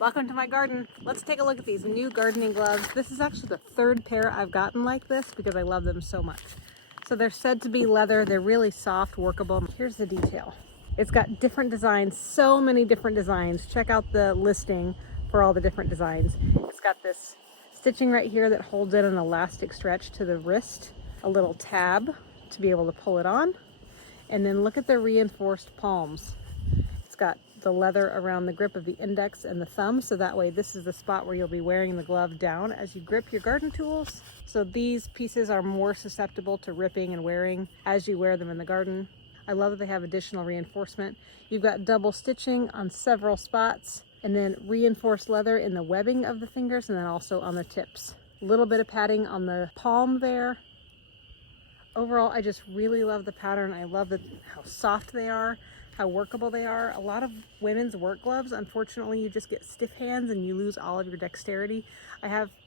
Welcome to my garden. Let's take a look at these new gardening gloves. This is actually the third pair I've gotten like this because I love them so much. So they're said to be leather. They're really soft, workable. Here's the detail. It's got different designs, so many different designs. Check out the listing for all the different designs. It's got this stitching right here that holds in an elastic stretch to the wrist, a little tab to be able to pull it on, and then look at the reinforced palms. It's got the leather around the grip of the index and the thumb, so that way this is the spot where you'll be wearing the glove down as you grip your garden tools. So these pieces are more susceptible to ripping and wearing as you wear them in the garden. I love that they have additional reinforcement. You've got double stitching on several spots, and then reinforced leather in the webbing of the fingers, and then also on the tips. A little bit of padding on the palm there. Overall, I just really love the pattern. I love how soft they are, how workable they are. A lot of women's work gloves, unfortunately, you just get stiff hands and you lose all of your dexterity.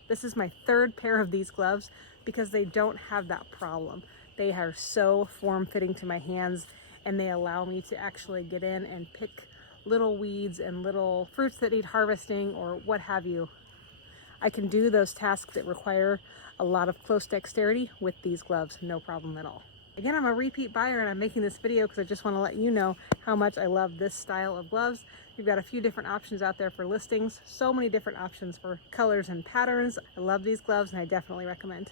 This is my third pair of these gloves because they don't have that problem. They are so form-fitting to my hands, and they allow me to actually get in and pick little weeds and little fruits that need harvesting or what have you. I can do those tasks that require a lot of close dexterity with these gloves, no problem at all. Again, I'm a repeat buyer, and I'm making this video because I just want to let you know how much I love this style of gloves. We've got a few different options out there for listings, so many different options for colors and patterns. I love these gloves and I definitely recommend.